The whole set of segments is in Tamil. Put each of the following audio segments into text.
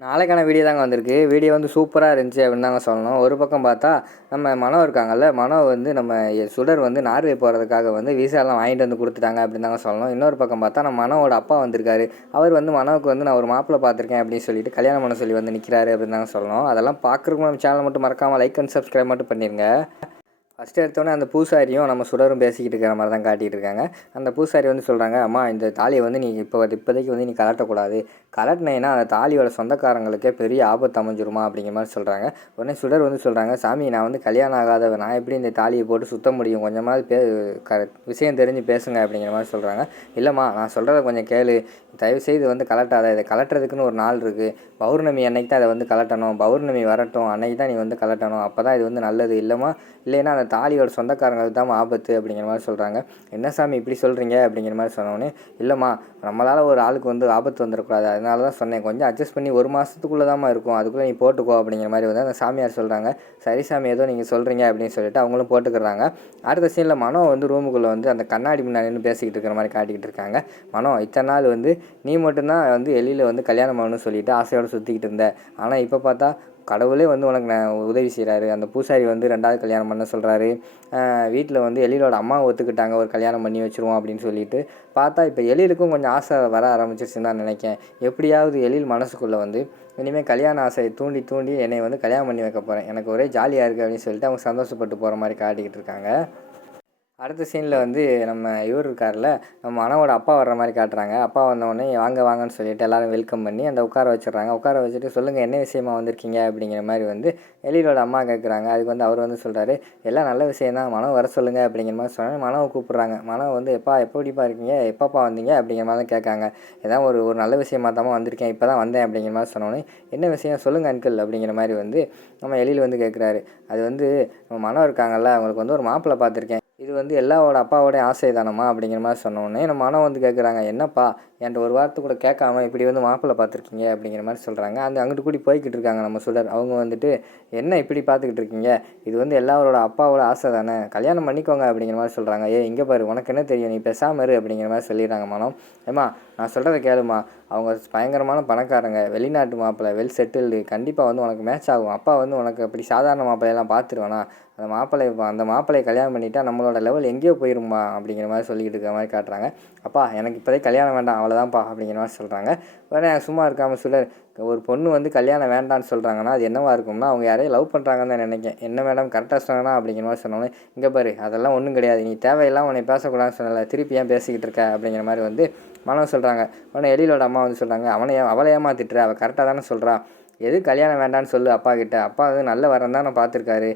நாளைக்கான வீடியோ தாங்க வந்திருக்கு. வீடியோ வந்து சூப்பரா இருந்துச்சு அப்படின்னு தாங்க சொல்லணும். ஒரு பக்கம் பார்த்தா, நம்ம மனோ இருக்காங்கல்ல, மனோ வந்து நம்ம சுடர் வந்து நார்வே போகிறதுக்காக வந்து விசாலாம் வாங்கிட்டு வந்து குடுத்துட்டாங்க அப்படின்னு தாங்க சொல்லணும். இன்னொரு பக்கம் பார்த்தா, நம்ம மனோவோட அப்பா வந்திருக்காரு. அவர் வந்து மனோவுக்கு வந்து நான் ஒரு மாப்பிள்ளை பார்த்துருக்கேன் அப்படின்னு சொல்லிட்டு கல்யாணம் பண்ண சொல்லி வந்து நிற்கிறாரு அப்படின்னு தாங்க சொல்லணும். அதெல்லாம் பார்க்குறதுக்கு நம்ம சேனலை மட்டும் மறக்காமல் லைக் அண்ட் சப்ஸ்கிரைப் மட்டும் பண்ணிடுங்க. ஃபஸ்ட்டு எடுத்தோடனே அந்த பூசாரியும் நம்ம சுடரும் பேசிக்கிட்டு இருக்கிற மாதிரி தான் காட்டிகிட்டு இருக்காங்க. அந்த பூசாரி வந்து சொல்கிறாங்க, அம்மா இந்த தாலியை வந்து நீ இப்போதைக்கு வந்து நீ கலட்டக்கூடாது. கலட்டினேன்னா அந்த தாலியோட சொந்தக்காரங்களுக்கே பெரிய ஆபத்து அமைஞ்சிருமா அப்படிங்கிற மாதிரி சொல்கிறாங்க. உடனே சுடர் வந்து சொல்கிறாங்க, சாமி நான் வந்து கல்யாணம் ஆகாதவன், நான் எப்படி இந்த தாலியை போட்டு சுத்த முடியும்? கொஞ்சமாவது விஷயம் தெரிஞ்சு பேசுங்க அப்படிங்கிற மாதிரி சொல்கிறாங்க. இல்லைம்மா நான் சொல்கிறத கொஞ்சம் கேளு, தயவுசெய்து வந்து கலட்டாத. இதை கலட்டுறதுக்குன்னு ஒரு நாள் இருக்குது. பௌர்ணமி அன்னைக்கு தான் அதை வந்து கலட்டணும். பௌர்ணமி வரட்டும், அன்னைக்கு தான் நீ வந்து கலட்டணும். அப்போ தான் இது வந்து நல்லது. இல்லைன்னா அந்த தாலியோட சொந்தக்காரங்களுக்கு தான் ஆபத்து அப்படிங்கிற மாதிரி சொல்கிறாங்க. என்ன சாமி இப்படி சொல்கிறீங்க அப்படிங்கிற மாதிரி சொன்னோடனே, இல்லைம்மா நம்மளால் ஒரு ஆளுக்கு வந்து ஆபத்து வந்துடக்கூடாது, அதனால தான் சொன்னேன். கொஞ்சம் அட்ஜஸ்ட் பண்ணி 1 மாதத்துக்குள்ளே தாம்மா இருக்கும், அதுக்குள்ளே நீ போட்டுக்கோ அப்படிங்கிற மாதிரி வந்து அந்த சாமியார் சொல்கிறாங்க. சரி சாமி ஏதோ நீங்கள் சொல்கிறீங்க அப்படின்னு சொல்லிட்டு அவங்களும் போட்டுக்கிறாங்க. அடுத்த சீனில் மனோ வந்து ரூமுக்குள்ளே வந்து அந்த கண்ணாடி முன்னாடி நின்று பேசிக்கிட்டு இருக்கிற மாதிரி காட்டிக்கிட்டு இருக்காங்க. மனோ இத்தனை நாள் வந்து நீ மட்டும்தான் வந்து எலியில் வந்து கல்யாணம் பண்ணணும்னு சொல்லிட்டு ஆசையோடு சுற்றிக்கிட்டு இருந்த. ஆனால் இப்போ பார்த்தா கடவுளே வந்து உனக்கு உதவி செய்கிறாரு. அந்த பூசாரி வந்து 2வது கல்யாணம் பண்ண சொல்கிறாரு. வீட்டில் வந்து எழிலோட அம்மாவை ஒத்துக்கிட்டாங்க, ஒரு கல்யாணம் பண்ணி வச்சுருவோம் அப்படின்னு சொல்லிட்டு. பார்த்தா இப்போ எழிலுக்கும் கொஞ்சம் ஆசை வர ஆரம்பிச்சிருச்சுன்னு தான் நினைக்கிறேன். எப்படியாவது எழில் மனசுக்குள்ளே வந்து இனிமேல் கல்யாண ஆசையை தூண்டி தூண்டி என்னை வந்து கல்யாணம் பண்ணி வைக்க போகிறேன், எனக்கு ஒரே ஜாலியாக இருக்குது அப்படின்னு சொல்லிட்டு அவங்க சந்தோஷப்பட்டு போகிற மாதிரி காட்டிக்கிட்டு இருக்காங்க. அடுத்த சீனில் வந்து நம்ம இவர் இருக்கார்ல, நம்ம மனோவோட அப்பா வர்ற மாதிரி காட்டுறாங்க. அப்பா வந்தோடனே வாங்க வாங்கன்னு சொல்லிட்டு எல்லோரும் வெல்கம் பண்ணி அந்த உட்கார வச்சிடுறாங்க. உட்கார வச்சுட்டு சொல்லுங்கள் என்ன விஷயமா வந்திருக்கீங்க அப்படிங்கிற மாதிரி வந்து எழிலோட அம்மா கேட்குறாங்க. அதுக்கு வந்து அவர் வந்து சொல்கிறாரு, எல்லாம் நல்ல விஷயம் தான், மனோ வர சொல்லுங்கள் அப்படிங்கிற மாதிரி சொன்னாங்க. மனோவை கூப்பிட்றாங்க. மனோ வந்து எப்படிப்பா இருக்கீங்க, எப்பப்பா வந்தீங்க அப்படிங்கிற மாதிரி தான் கேட்காங்க. ஏதாவது ஒரு நல்ல விஷயமா தான் வந்திருக்கேன், இப்போ தான் வந்தேன் அப்படிங்கிற மாதிரி சொன்னோன்னே, என்ன விஷயம் சொல்லுங்கள் அங்கிள் அப்படிங்கிற மாதிரி வந்து நம்ம எழில் வந்து கேட்குறாரு. அது வந்து நம்ம மனோ இருக்காங்கல்ல, அவங்களுக்கு வந்து ஒரு மாப்பிள்ளை பார்த்துருக்கேன், இது வந்து எல்லாரோட அப்பாவோடைய ஆசை தானம்மா அப்படிங்கிற மாதிரி சொன்னோடனே நம்ம மனம் வந்து கேட்குறாங்க, என்னப்பா என்கிட்ட ஒரு வார்த்தை கூட கேட்காம இப்படி வந்து மாப்பிள்ளை பார்த்துருக்கீங்க அப்படிங்கிற மாதிரி சொல்கிறாங்க. அங்கிட்டு கூடி போய்கிட்டு இருக்காங்க நம்ம சுடர். அவங்க வந்துட்டு என்ன இப்படி பார்த்துக்கிட்டு இருக்கீங்க, இது வந்து எல்லாரோட அப்பாவோட ஆசை தானே, கல்யாணம் பண்ணிக்கோங்க அப்படிங்கிற மாதிரி சொல்கிறாங்க. இங்கே பாரு உனக்கு என்ன தெரியும், நீ பேசாமல் இரு அப்படிங்கிற மாதிரி சொல்லிடுறாங்க மனம். ஏம்மா நான் சொல்கிறத கேளுமா, அவங்க பயங்கரமான பணக்காரங்க, வெளிநாட்டு மாப்பிள்ளை, வெல் செட்டில்டு, கண்டிப்பாக வந்து உனக்கு மேட்ச் ஆகும். அப்பா வந்து உனக்கு அப்படி சாதாரண மாப்பிள்ளையெல்லாம் பார்த்துருவேனா, அந்த மாப்பிள்ளையை கல்யாணம் பண்ணிட்டா நம்மளோட லெவல் எங்கேயோ போயிருமா அப்படிங்கிற மாதிரி சொல்லிக்கிட்டு இருக்கிற மாதிரி காட்டுறாங்க. அப்பா எனக்கு இப்போதைக்கு கல்யாணம் வேண்டாம், அவ்வளோதான்ப்பா அப்படிங்கிற மாதிரி சொல்கிறாங்க. உடனே சும்மா இருக்காமல் சொல்ல, ஒரு பொண்ணு வந்து கல்யாணம் வேண்டான்னு சொல்கிறாங்கன்னா அது என்னவா இருக்கும்னா அவங்க யாரையும் லவ் பண்ணுறாங்கன்னு தான் நினைக்கிறேன். என்ன மேடம் கரெக்டாக சொன்னா அப்படிங்கிற மாதிரி சொன்னோன்னே, இங்கே பாரு அதெல்லாம் ஒன்றும் கிடையாது, நீ தேவையில்லாம் உன்னை பேசக்கூடாதுன்னு சொன்னல, திருப்பி ஏன் பேசிக்கிட்டு இருக்க அப்படிங்கிற மாதிரி வந்து மனம் சொல்கிறாங்க. உடனே எழிலோட அம்மா வந்து சொல்கிறாங்க, அவளை ஏமாத்திட்டுற, அவள் கரெக்டாக தானே சொல்கிறா, எது கல்யாணம் வேண்டான்னு சொல்லு அப்பா கிட்ட, அப்பா வந்து நல்ல வரன் தான் நான் பார்த்துருக்காரு,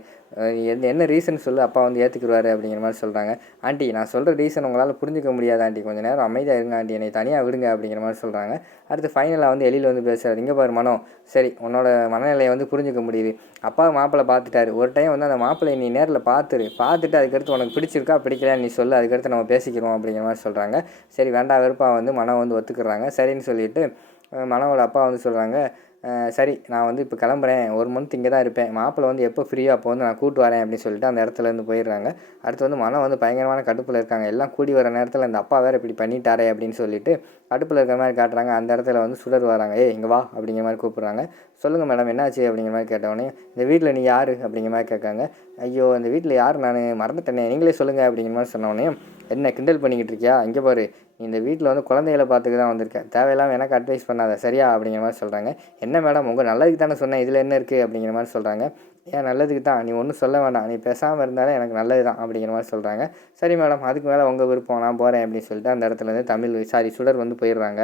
என்ன ரீசன் சொல்லு, அப்பா வந்து ஏற்றுக்குருவாரு அப்படிங்கிற மாதிரி சொல்கிறாங்க. ஆண்டி நான் சொல்கிற ரீசன் உங்களால் புரிஞ்சிக்க முடியாது ஆண்டி, கொஞ்சம் நேரம் அமைதியாக இருங்க ஆண்டி, என்னை தனியாக விடுங்க அப்படிங்கிற மாதிரி சொல்கிறாங்க. அடுத்து ஃபைனலாக வந்து எழில் வந்து பேசுகிறார். இங்கே பாரு மனோ, சரி உன்னோட மனநிலையை வந்து புரிஞ்சிக்க முடியுது, அப்பா மாப்பிள்ளை பார்த்துட்டாரு, ஒரு டைம் வந்து அந்த மாப்பிள்ளையை நீ நேரில் பார்த்துட்டு அதுக்கடுத்து உனக்கு பிடிச்சிருக்கா பிடிக்கலையா நீ சொல்லு, அதுக்கடுத்து நம்ம பேசிக்கிறோம் அப்படிங்கிற மாதிரி சொல்கிறாங்க. சரி வேண்டாம் வெறுப்பா வந்து மனோ வந்து ஒத்துக்கிறாங்க. சரின்னு சொல்லிட்டு மனோவோட அப்பா வந்து சொல்கிறாங்க, சரி நான் வந்து இப்போ கிளம்புறேன், 1 மந்த் இங்கே தான் இருப்பேன், மாப்பிள்ளை வந்து எப்போ ஃப்ரீயாக அப்போ வந்து நான் கூட்டு வரேன் அப்படின்னு சொல்லிட்டு அந்த இடத்துலேருந்து போயிடுறாங்க. அடுத்து வந்து மனம் வந்து பயங்கரமான கடுப்பில் இருக்காங்க. எல்லாம் கூடி வர நேரத்தில் இந்த அப்பா வேறு இப்படி பண்ணிட்டாரே அப்படின்னு சொல்லிட்டு கடுப்பில் இருக்கிற மாதிரி காட்டுறாங்க. அந்த இடத்துல வந்து சுடர் வராங்க. இங்கே வா அப்படிங்கிற மாதிரி கூப்பிட்றாங்க. சொல்லுங்கள் மேடம் என்னாச்சு அப்படிங்கிற மாதிரி கேட்டவொடனே, இந்த வீட்டில் நீ யார் அப்படிங்கிற மாதிரி கேட்காங்க. ஐயோ இந்த வீட்டில் யார், நான் மறந்துட்டேனே, நீங்களே சொல்லுங்கள் அப்படிங்கிற மாதிரி சொன்னோடனே, என்ன கிண்டல் பண்ணிக்கிட்டு இருக்கியா, இங்கே பாரு இந்த வீட்டில் வந்து குழந்தைகளை பார்த்துக்க தான் வந்திருக்கேன், தேவையில்லாமல் எனக்கு அட்வைஸ் பண்ணாத சரியா அப்படிங்கிற மாதிரி சொல்கிறாங்க. என்ன மேடம் உங்கள் நல்லதுக்கு தானே சொன்னேன், இதில் என்ன இருக்குது அப்படிங்கிற மாதிரி சொல்கிறாங்க. ஏன் நல்லதுக்கு தான், நீ ஒன்றும் சொல்ல வேண்டாம், நீ பேசாமல் இருந்தாலே எனக்கு நல்லது தான் அப்படிங்கிற மாதிரி சொல்கிறாங்க. சரி மேடம் அதுக்கு மேலே உங்கள் விருப்பம், நான் போகிறேன் அப்படின்னு சொல்லிட்டு அந்த இடத்துலேருந்து சுடர் வந்து போயிடுறாங்க.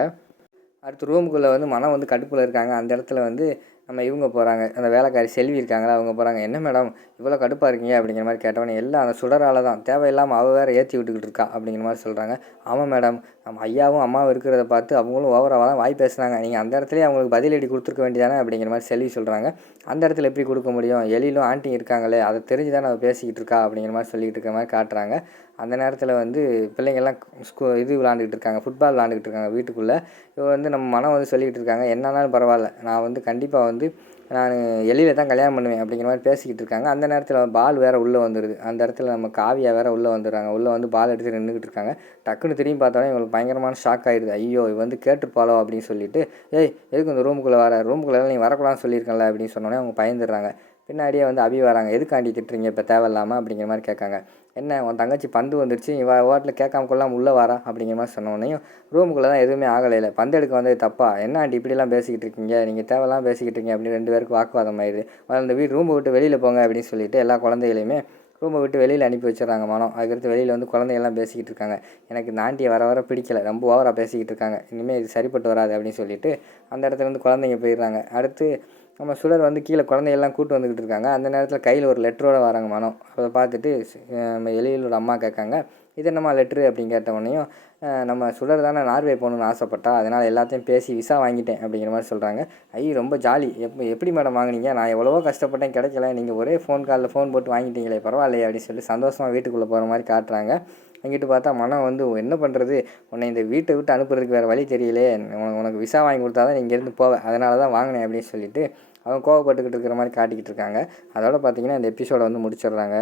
அடுத்து ரூமுக்குள்ளே வந்து மனம் வந்து கடுப்பில் இருக்காங்க. அந்த இடத்துல வந்து நம்ம இவங்க போகிறாங்க, அந்த வேலைக்காரி செல்வி இருக்காங்களா அவங்க போகிறாங்க. என்ன மேடம் இவ்வளோ கடுப்பாக இருக்கீங்க அப்படிங்கிற மாதிரி கேட்டவொடனே, எல்லாம் அந்த சுடரால் தான், தேவையில்லாமல் அவள் வேறு ஏற்றி விட்டுக்கிட்டு இருக்கா அப்படிங்கிற மாதிரி சொல்கிறாங்க. ஆமாம் மேடம், நம்ம ஐயாவும் அம்மாவும் இருக்கிறத பார்த்து அவங்களும் ஓவராக தான் வாய் பேசுனாங்க, நீங்கள் அந்த இடத்துலேயே அவங்களுக்கு பதிலடி கொடுத்துருக்க வேண்டியதானே அப்படிங்கிற மாதிரி செல்வி சொல்கிறாங்க. அந்த இடத்துல எப்படி கொடுக்க முடியும், எழிலும் ஆண்டி இருக்காங்களே அதை தெரிஞ்சு தானே அவள் பேசிக்கிட்டு இருக்கா அப்படிங்கிற மாதிரி சொல்லிக்கிட்டு இருக்க மாதிரி காட்டுறாங்க. அந்த நேரத்தில் வந்து பிள்ளைங்கள்லாம் இது விளாண்டுக்கிட்டு இருக்காங்க, ஃபுட்பால் விளாண்டுக்கிட்டு இருக்காங்க வீட்டுக்குள்ளே. இப்போ வந்து நம்ம மனம் வந்து சொல்லிக்கிட்டு இருக்காங்க, என்னன்னாலும் பரவாயில்ல, நான் வந்து கண்டிப்பாக வந்து நான் எலியில தான் கல்யாணம் பண்ணுவேன் அப்படிங்கிற மாதிரி பேசிக்கிட்டு இருக்காங்க. அந்த நேரத்தில் பால் வேறு உள்ளே வந்துடுது. அந்த இடத்துல நம்ம காவியா வேறு உள்ளே வந்துடுறாங்க. உள்ளே வந்து பால் எடுத்து நின்றுக்கிட்டு இருக்காங்க. டக்குன்னு திரும்பி பார்த்தோன்னே இவங்களுக்கு பயங்கரமான ஷாக் ஆகிடுது. ஐயோ இவ வந்து கேட்டுருப்பாளோ அப்படின்னு சொல்லிட்டு, ஏய் எதுக்கு இந்த ரூமுக்குள்ளே ரூமுக்குள்ளே நீ வரக்கூடாதுன்னு சொல்லியிருக்கல அப்படின்னு சொன்னோன்னே அவங்க பயந்துடுறாங்க. பின்னாடியே வந்து அபி வராங்க. எதுக்காண்டி திட்டுறீங்க இப்போ தேவையில்லாமல் அப்படிங்கிற மாதிரி கேட்காங்க. என்ன உன் தங்கச்சி பந்து வந்துடுச்சு இவ ஓட்டில் கேட்காம கொள்ளாமல் உள்ளே வரா அப்படிங்கிற மாதிரி சொன்னோன்னையும் ரூமுக்குள்ளே தான் எதுவுமே ஆகலையில பந்து எடுக்க வந்தது தப்பா என்ன ஆண்டி இப்படிலாம் பேசிக்கிட்டு இருக்கீங்க நீங்கள் தேவையெல்லாம் பேசிக்கிட்டு இருக்கீங்க அப்படின்னு 2 பேருக்கு வாக்குவாதம் ஆயிடுது. அந்த ரூமை விட்டு வெளியில் போங்க அப்படின்னு சொல்லிட்டு எல்லா குழந்தைகளையுமே ரூமை விட்டு வெளியில் அனுப்பி வச்சிடறாங்க மனம். அதுக்கடுத்து வெளியில் வந்து குழந்தைகள்லாம் பேசிக்கிட்டு இருக்காங்க. எனக்கு இந்த ஆண்டியை வர வர பிடிக்கல, ரொம்ப ஓவராக பேசிக்கிட்டு இருக்காங்க, இனிமேல் இது சரிப்பட்டு வராது அப்படின்னு சொல்லிட்டு அந்த இடத்துல வந்து குழந்தைங்க போயிடுறாங்க. அடுத்து நம்ம சுடர் வந்து கீழே குழந்தைகள்லாம் கூட்டு வந்துக்கிட்டு இருக்காங்க. அந்த நேரத்தில் கையில் ஒரு லெட்டரோட வராங்க மனம். அதை பார்த்துட்டு நம்ம எழிலோட அம்மா கேட்காங்க, இது என்னம்மா லெட்ரு அப்படின்னு கேட்ட உடனேயும் நம்ம சுடர் தானே நார்வே போகணுன்னு ஆசைப்பட்டா, அதனால் எல்லாத்தையும் பேசி விசா வாங்கிட்டேன் அப்படிங்கிற மாதிரி சொல்கிறாங்க. ஐயோ ரொம்ப ஜாலி, எப்படி மேடம் வாங்கினீங்க, நான் எவ்வளவோ கஷ்டப்பட்டேன் கிடைக்கல, நீங்கள் ஒரே ஃபோன் காலில் ஃபோன் போட்டு வாங்கிட்டீங்களே பரவாயில்லையே அப்படின்னு சொல்லி சந்தோஷமாக வீட்டுக்குள்ளே போகிற மாதிரி காட்டுறாங்க. அங்கிட்டு பார்த்தா மனம் வந்து என்ன பண்ணுறது, உன்னை இந்த வீட்டை விட்டு அனுப்புறதுக்கு வேறு வழி தெரியலே, உனக்கு விசா வாங்கி கொடுத்தா தான் நீ இங்கேருந்து போவேன், அதனால தான் வாங்கினேன் அப்படின்னு சொல்லிட்டு அவங்க கோவப்பட்டுக்கிட்டு இருக்கிற மாதிரி காட்டிக்கிட்டு இருக்காங்க. அதோட பார்த்திங்கன்னா இந்த எபிசோடை வந்து முடிச்சிடுறாங்க.